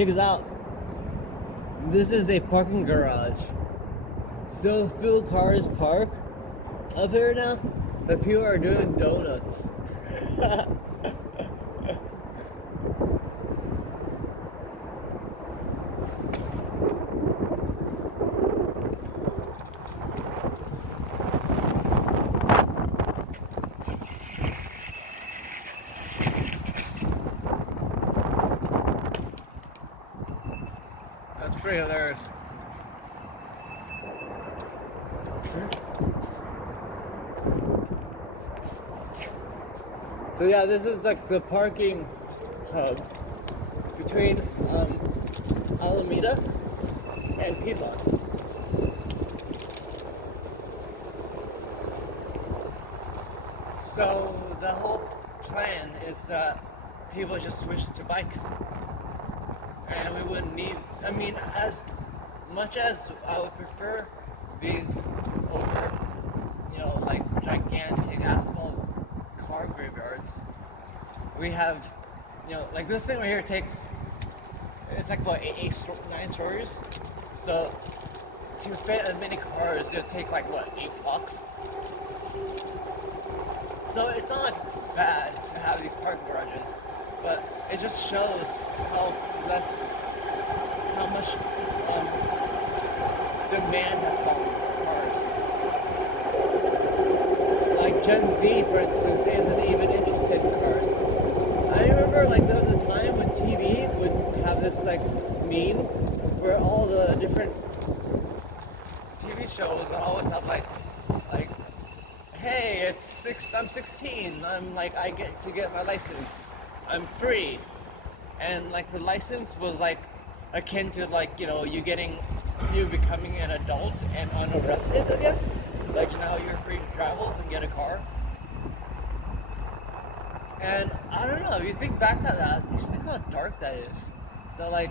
check this out. This is a parking garage. So few cars park up here now that people are doing donuts. That's pretty hilarious. So yeah, this is like the parking hub between Alameda and Piedmont. So the whole plan is that people just switch to bikes. And we wouldn't need, I mean, as much as I would prefer these over, you know, like gigantic asphalt car graveyards, we have, you know, like this thing right here takes, it's like about 9 stories. So to fit as many cars, it'll take like what, 8 blocks? So it's not like it's bad to have these parking garages, but it just shows how much demand has gone for cars. Like Gen Z, for instance, isn't even interested in cars. I remember like there was a time when TV would have this like meme where all the different TV shows would always have like hey, I'm 16, I get to get my license, I'm free. And like the license was like akin to like, you know, you becoming an adult and unarrested, I guess. Like now you're free to travel and get a car. And I don't know, if you think back to that, you think how dark that is. That like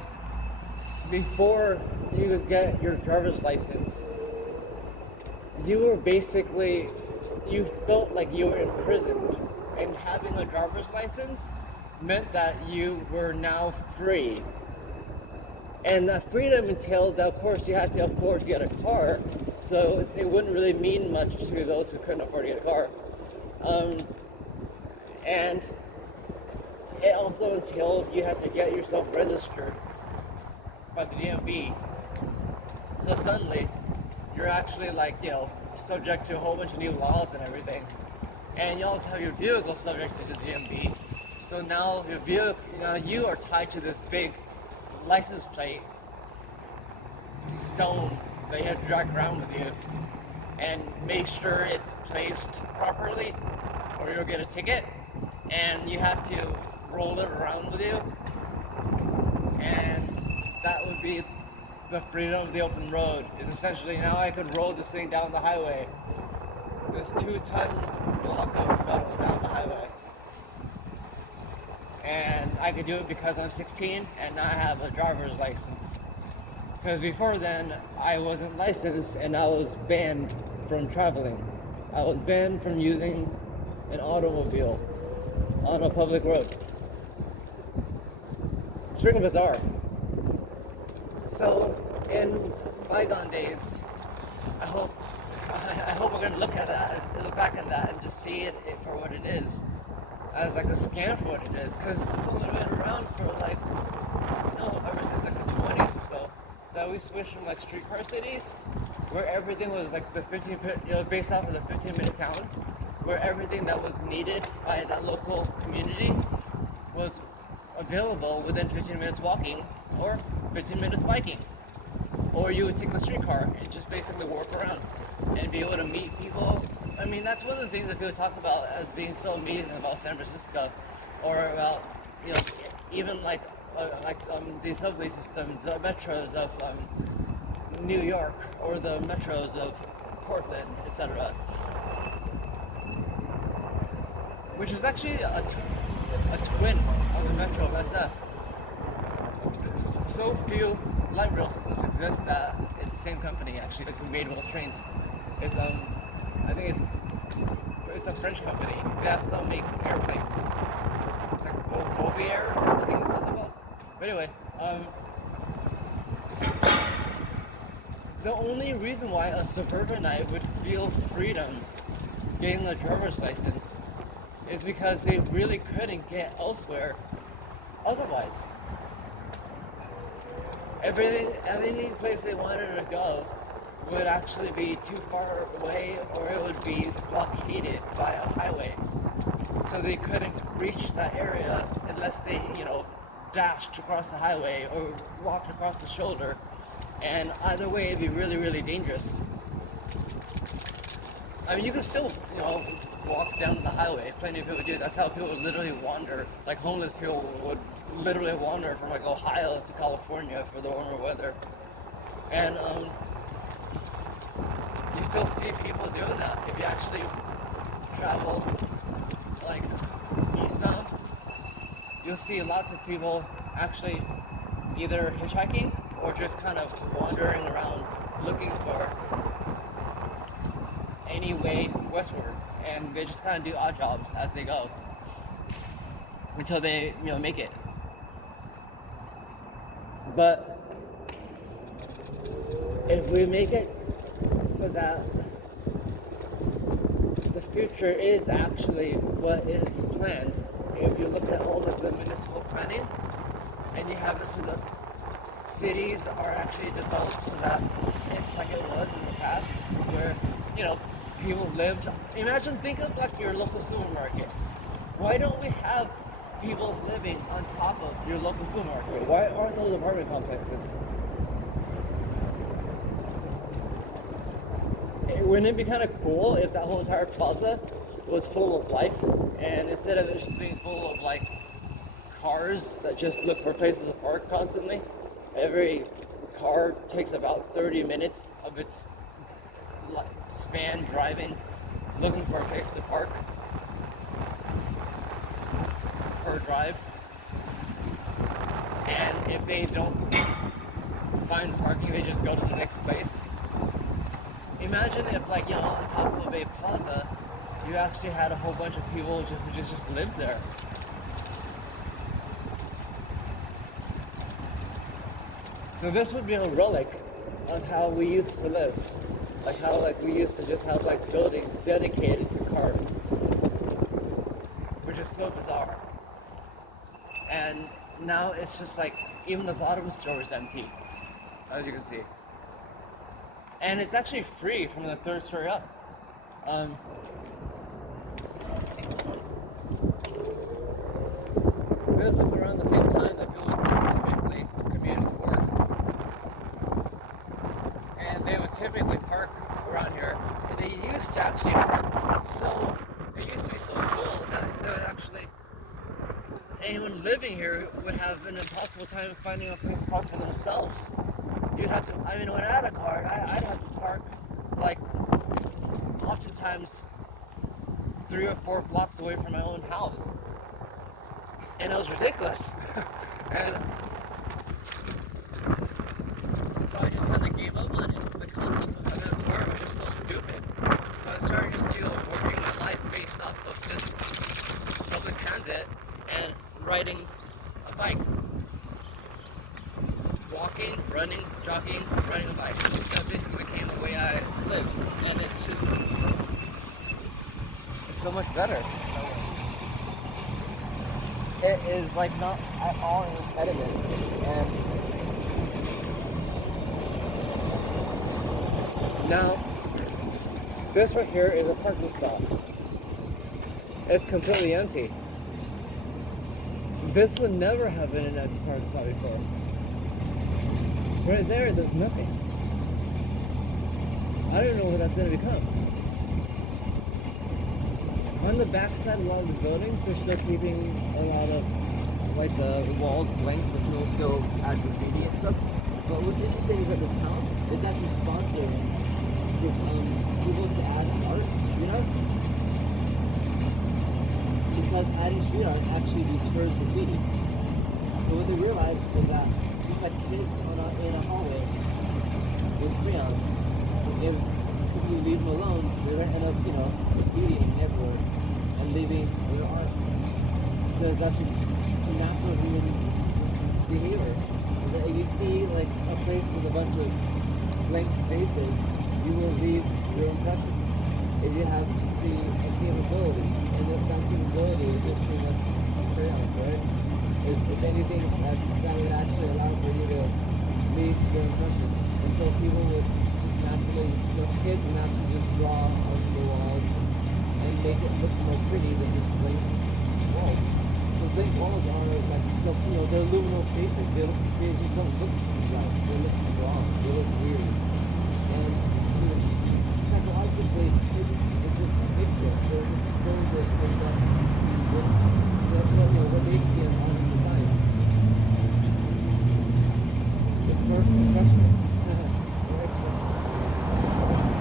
before you could get your driver's license, you felt like you were imprisoned, and having a driver's license meant that you were now free. And that freedom entailed that, of course, you had to afford to get a car, so it wouldn't really mean much to those who couldn't afford to get a car. And it also entailed you had to get yourself registered by the DMV. So suddenly, you're actually like, you know, subject to a whole bunch of new laws and everything. And you also have your vehicle subject to the DMV. So now you are tied to this big license plate stone that you have to drag around with you and make sure it's placed properly or you'll get a ticket, and you have to roll it around with you. And that would be the freedom of the open road, is essentially now I could roll this thing down the highway, this 2-ton block of metal down the highway. And I could do it because I'm 16 and now I have a driver's license. Because before then, I wasn't licensed and I was banned from traveling. I was banned from using an automobile on a public road. It's pretty bizarre. So, in bygone days, I hope we're going to look back at that and just see it for what it is. As like a scam for what it is, because it's only been around for like, ever since like the 20s or so, that we switched from like streetcar cities, where everything was like based off of the 15-minute town, where everything that was needed by that local community was available within 15 minutes walking, or 15 minutes biking. Or you would take the streetcar and just basically walk around and be able to meet people. I mean, that's one of the things that people talk about as being so amazing about San Francisco, or about, you know, even like the subway systems, the metros of New York, or the metros of Portland, etc. Which is actually a twin of the metro of SF. So few light rail systems exist that it's the same company actually that made those trains. It's I think it's a French company. They have to make airplanes. It's like Beauvier, I think it's something about. But anyway, Um, the only reason why a suburbanite would feel freedom getting a driver's license is because they really couldn't get elsewhere otherwise. Any place they wanted to go would actually be too far away, or it would be blockaded by a highway. So they couldn't reach that area unless they, dashed across the highway or walked across the shoulder. And either way, it'd be really, really dangerous. I mean, you could still, walk down the highway. Plenty of people do. That's how people would literally wander. Like homeless people would literally wander from like Ohio to California for the warmer weather. And you still see people doing that if you actually travel like eastbound. You'll see lots of people actually either hitchhiking or just kind of wandering around looking for any way westward, and they just kind of do odd jobs as they go until they make it. But if we make it so that the future is actually what is planned, if you look at all of the municipal planning and you have it so that cities are actually developed so that it's like it was in the past, where people lived. Think of like your local supermarket. Why don't we have people living on top of your local supermarket? Why aren't those apartment complexes? Wouldn't it be kind of cool if that whole entire plaza was full of life, and instead of it just being full of like cars that just look for places to park constantly? Every car takes about 30 minutes of its span driving, looking for a place to park per drive. And if they don't find parking, they just go to the next place. Imagine if, on top of a plaza, you actually had a whole bunch of people who just lived there. So this would be a relic of how we used to live. Like how we used to just have buildings dedicated to cars. Which is so bizarre. And now it's just even the bottom store is empty, as you can see. And it's actually free from the third story up. This was around the same time that people would typically commute to work. And they would typically park around here. And they used to actually park it used to be so full that they would actually, anyone living here would have an impossible time finding a place to park for themselves. You'd have to, when I had a car, I'd have to park oftentimes 3 or 4 blocks away from my own house. And it was ridiculous. And so I just kind of gave up on it. The concept of having a car was just so stupid. So I started just working my life based off of just public transit and riding a bike. Walking, running, jogging, riding a bike. That basically became the way I live. And it's just so much better. It is not at all an impediment. And now, this right here is a parking spot. It's completely empty. This would never have been an empty parking spot before. Right there's nothing. I don't know what that's going to become. On the back side, a lot of the buildings, they're still keeping a lot of the walls blank, so people still add graffiti and stuff. But what's interesting is that the town is actually sponsoring people to add art, because adding street art actually deters graffiti. So what they realized is that just like kids in a hallway with crayons, if you leave them alone, they're going to end up, graffitiing everywhere and leaving their art. Because that's just natural human behavior. you see like a place with a bunch of blank spaces, you will leave your impression. If you have the capability, and if that capability is just too much of chaos, right? If anything, that would actually allow for you to leave your impression. And so people would naturally, kids naturally just draw on the walls and make it look more pretty than just blank walls. So blank walls are like, they're luminal spaces. They just don't look right. They look wrong. They look weird. And psychologically, it's just a picture. So it just shows it as what they see on the design. The first impressions.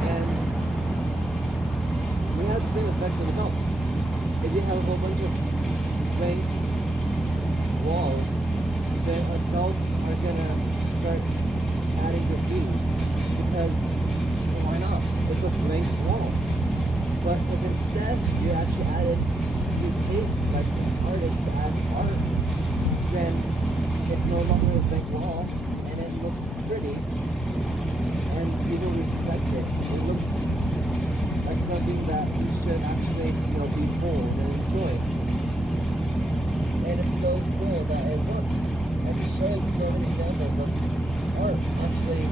And we have the same effect with adults. If you have a whole bunch of blank walls, then adults are gonna start adding graffiti because why not? It's a blank wall. But if instead you actually added, you take like an artist to add art, then it's no longer a blank wall and it looks pretty and people respect it. It looks like something that you should actually, be bold and enjoy. And it's so cool that it works. And it shows so many examples of art actually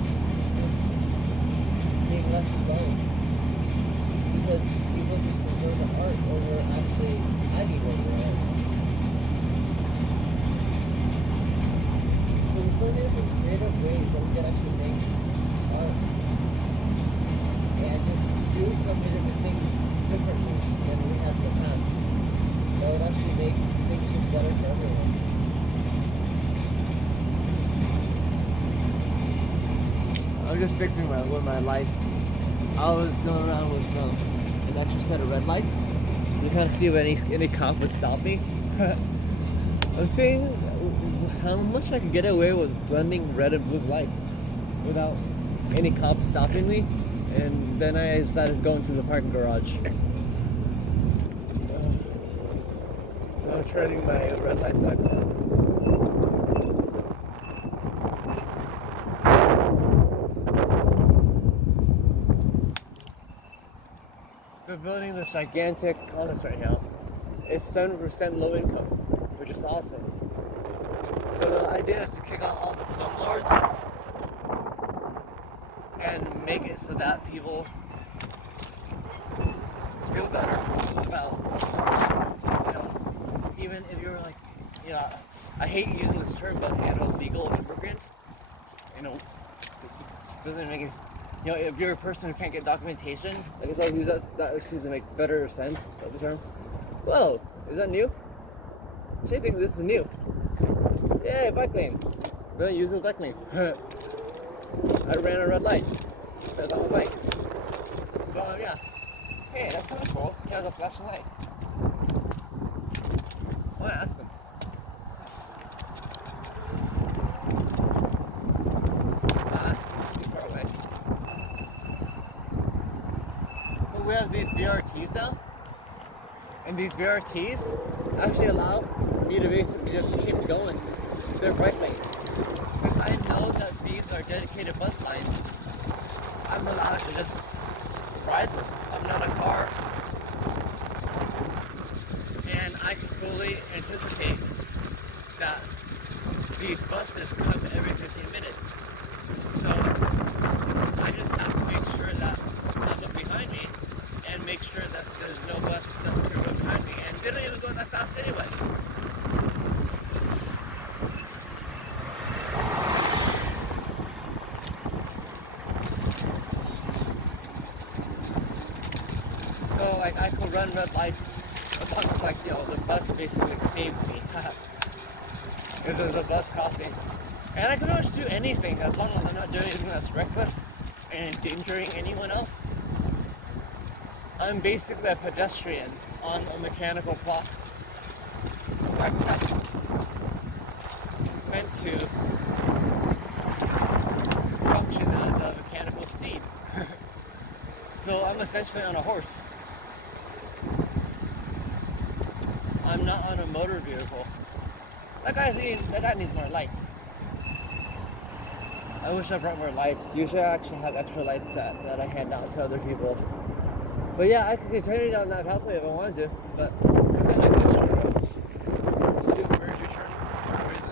being left alone. Because people just prefer the art over actually hiding over it. So there's so many different creative ways that we can actually make art. And just do so many different things differently than we have in the past. That would actually make things just better for everyone. I'm just fixing one of my lights. I was going around with an extra set of red lights. You kind of see if any cop would stop me. I'm seeing how much I could get away with blending red and blue lights without any cops stopping me. And then I decided to go into the parking garage. So I'm turning my red lights back on. They're building this gigantic complex right now. It's 7% low income, which is awesome. So the idea is to kick out all the slumlords and make it so that people feel better about, even if you're like, I hate using this term, but legal immigrant, it doesn't make any sense. If you're a person who can't get documentation, I guess I'll use that excuse to make better sense of the term. Whoa, is that new? I think this is new. Yay, bike lane. Really using the bike lane. I ran a red light. That's on my bike. But yeah. Hey, that's kind of cool. He has a flashing light. I want to ask him. Too far away. We have these BRTs now, and these BRTs actually allow me to basically just keep going. They're bike lanes. Since I know that these are dedicated bus lines, I'm allowed to just ride them. I'm not a car. And I can fully anticipate that these buses come every 15 minutes. So I just have to make sure that I look behind me and make sure that there's no bus that's coming up behind me, and they don't even go that fast anyway. So I could run red lights as long as the bus basically saves me. If there's a bus crossing. And I can always do anything as long as I'm not doing anything that's reckless and endangering anyone else. I'm basically a pedestrian on a mechanical clock. That's meant to function as a mechanical steed. So I'm essentially on a horse. I'm not on a motor vehicle. That guy needs more lights. I wish I brought more lights. Usually I actually have extra lights that I hand out to other people. But yeah, I could continue down that pathway if I wanted to, but it's not like this road. Where's your turn? Where is it?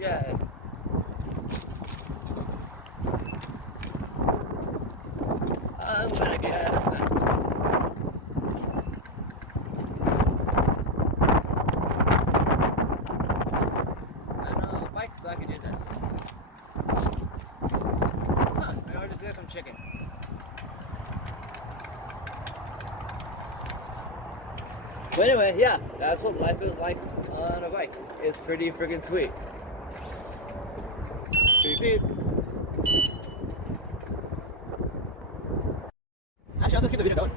Yeah. I'm gonna get a snack. I'm on a bike so I can do this. Huh, I ordered to get some chicken. But anyway, yeah, that's what life is like on a bike. It's pretty freaking sweet. Beep beep. Actually, I'll just keep the video going.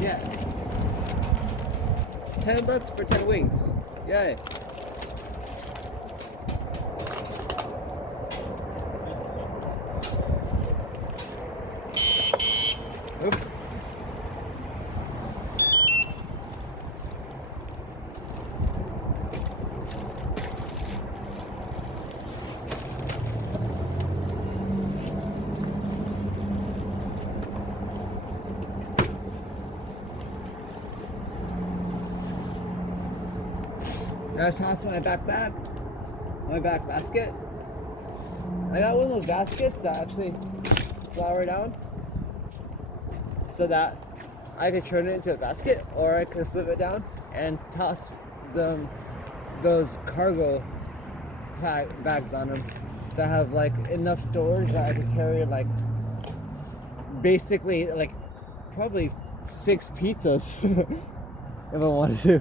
Yeah. $10 for 10 wings. Yay. Oops. And I tossed my back basket. I got one of those baskets that actually flower down, so that I could turn it into a basket, or I could flip it down and toss those cargo bags on them that have like enough storage that I could carry like basically like probably 6 pizzas if I wanted to.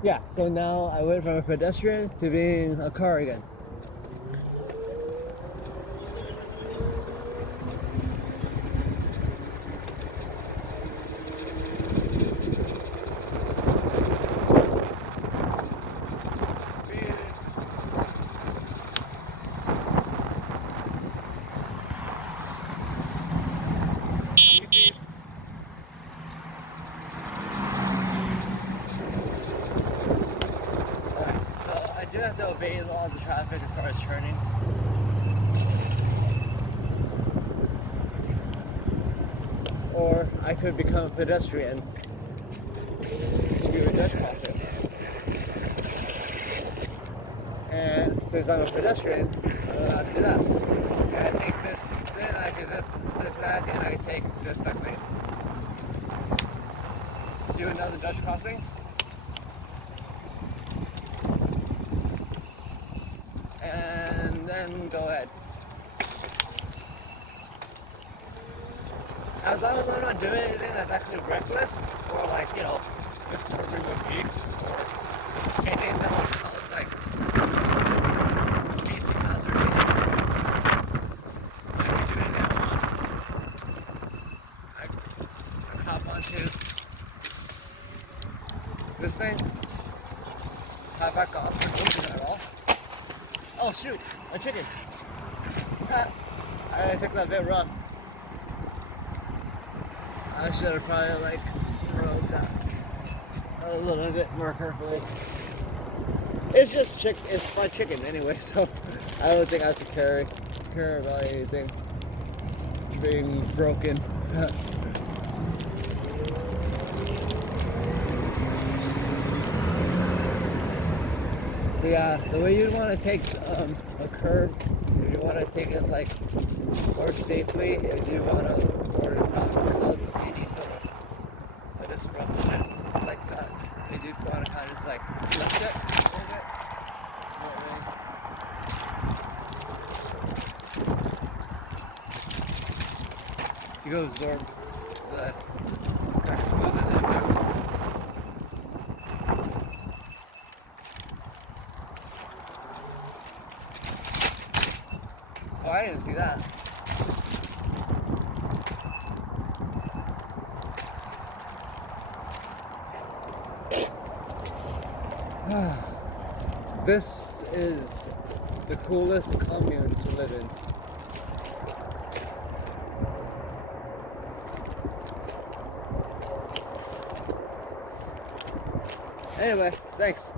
Yeah, so now I went from a pedestrian to being a car again. I do have to obey the laws of traffic as far as turning. Or I could become a pedestrian to do a Dutch crossing. And since I'm a pedestrian, I'm allowed to do that. And I take this, then I can zip that, and I take this back lane. Do another Dutch crossing. And then go ahead. As long as I'm not doing anything that's actually reckless, or like, you know, disturbing the peace, or anything that would cause like safety hazard, I can do it now. I hop onto this thing, hop back off, or don't do that at all. Oh shoot, a chicken. I took that a bit rough. I should have probably like rode that a little bit more carefully. It's just it's fried chicken anyway, so I don't think I have to care about anything being broken. Yeah, the way you'd want to take a curve, if you want to take it like more safely, if you want to cause any sort of disruption like that, you do want to kind of just like lift it a little bit. You go absorb the cracks above it. Oh, I didn't see that. This is the coolest commune to live in. Anyway, thanks.